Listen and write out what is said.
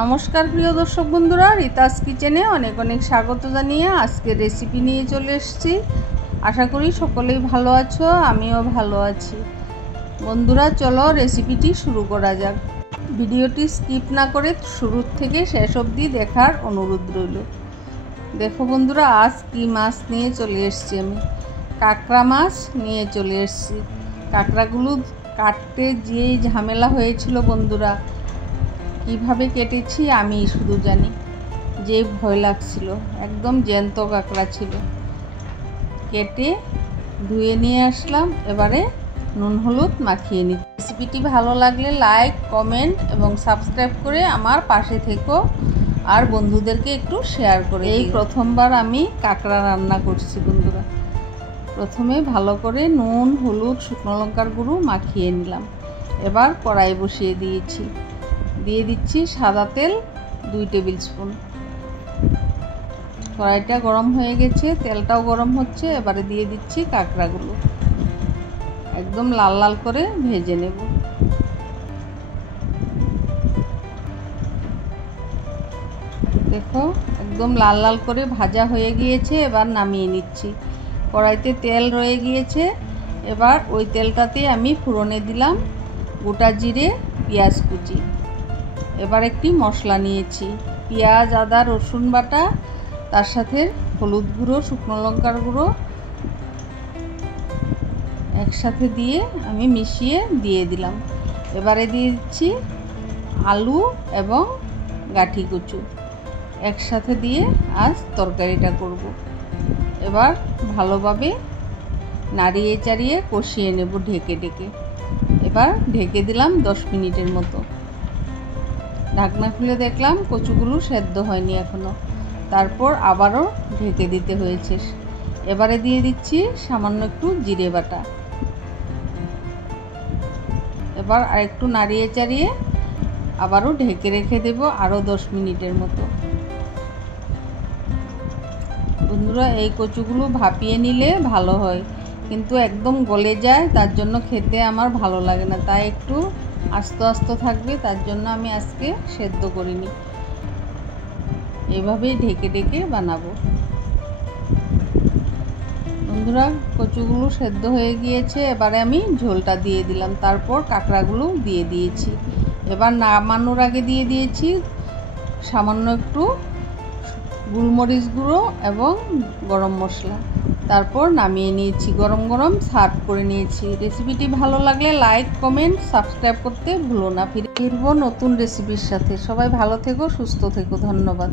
নমস্কার প্রিয় দর্শক বন্ধুরা, রিতাস কিচেনে অনেক অনেক স্বাগত জানিয়ে আজকের রেসিপি নিয়ে চলে এসেছি। আশা করি সকলেই ভালো আছো, আমিও ভালো আছি। বন্ধুরা চলো রেসিপিটি শুরু করা যাক। ভিডিওটি স্কিপ না করে শুরু থেকে শেষ অবধি দেখার অনুরোধ রইল। দেখো বন্ধুরা, আজ কি মাছ নিয়ে চলে এসেছি আমি। কাঁকড়া মাছ নিয়ে চলে এসেছি। কাঁকড়াগুলো কাটতে যে ঝামেলা হয়েছিল বন্ধুরা, কিভাবে কেটেছি আমি শুধু জানি, যে ভয় লাগছিল। একদম জ্যান্ত কাঁকড়া ছিল। কেটে ধুয়ে নিয়ে আসলাম, এবারে নুন হলুদ মাখিয়ে নিই। রেসিপিটি ভালো লাগলে লাইক, কমেন্ট এবং সাবস্ক্রাইব করে আমার পাশে থেকো, আর বন্ধুদেরকে একটু শেয়ার করে। এই প্রথমবার আমি কাঁকড়া রান্না করছি বন্ধুরা। প্রথমে ভালো করে নুন, হলুদ, শুকনো লঙ্কার গুঁড়ো মাখিয়ে নিলাম। এবার কড়াই বসিয়ে দিয়েছি। দিয়ে দিচ্ছি সাদা তেল 2 টেবিল স্পুন। কড়াইটা গরম হয়ে গেছে, তেলটাও গরম হচ্ছে। এবারে দিয়ে দিচ্ছি কাঁকড়াগুলো। একদম লাল লাল করে ভেজে নেব। দেখো একদম লাল লাল করে ভাজা হয়ে গিয়েছে। এবার নামিয়ে নিচ্ছি। কড়াইতে তেল রয়ে গিয়েছে। এবার ওই তেলটাতে আমি ফোড়নে দিলাম গোটা জিরে, পেঁয়াজ কুচি। এবার একটি মশলা নিয়েছি, পেঁয়াজ, আদা, রসুন বাটা, তার সাথে হলুদ গুঁড়ো, শুকনো লঙ্কার গুঁড়ো একসাথে দিয়ে আমি মিশিয়ে দিয়ে দিলাম। এবারে দিয়ে দিচ্ছি আলু এবং গাঠি কচু একসাথে দিয়ে আজ তরকারিটা করব। এবার ভালোভাবে নাড়িয়ে চাড়িয়ে কষিয়ে নেব ঢেকে ঢেকে। এবার ঢেকে দিলাম 10 মিনিটের মতো। ঢাকনা খুলে দেখলাম কচুগুলো সেদ্ধ হয়নি এখনো। তারপর আবারও ঢেকে দিতে হয়েছে। এবারে দিয়ে দিচ্ছি সামান্য একটু জিরে বাটা। এবার আরেকটু নাড়িয়ে চাড়িয়ে আবারও ঢেকে রেখে দেব আরও 10 মিনিটের মতো। বন্ধুরা, এই কচুগুলো ভাপিয়ে নিলে ভালো হয়, কিন্তু একদম গলে যায়, তার জন্য খেতে আমার ভালো লাগে না। তাই একটু আস্তে আস্তে থাকবে, তার জন্য আমি আজকে সেদ্ধ করিনি। এইভাবেই ঢেকে ঢেকে বানাবো। বন্ধুরা, কচুগুলো সেদ্ধ হয়ে গিয়েছে। এবারে আমি ঝোলটা দিয়ে দিলাম। তারপর কাঁকড়াগুলো দিয়ে দিয়েছি। এবার নামানোর আগে দিয়ে দিয়েছি সামান্য একটু গোলমরিচ গুঁড়ো এবং গরম মশলা। তারপর নামিয়ে নিয়েছি, গরম গরম সার্ভ করে নিয়েছি। রেসিপিটি ভালো লাগলে লাইক, কমেন্ট, সাবস্ক্রাইব করতে ভুলো না। ফিরবো নতুন রেসিপির সাথে। সবাই ভালো থেকো, সুস্থ থেকো। ধন্যবাদ।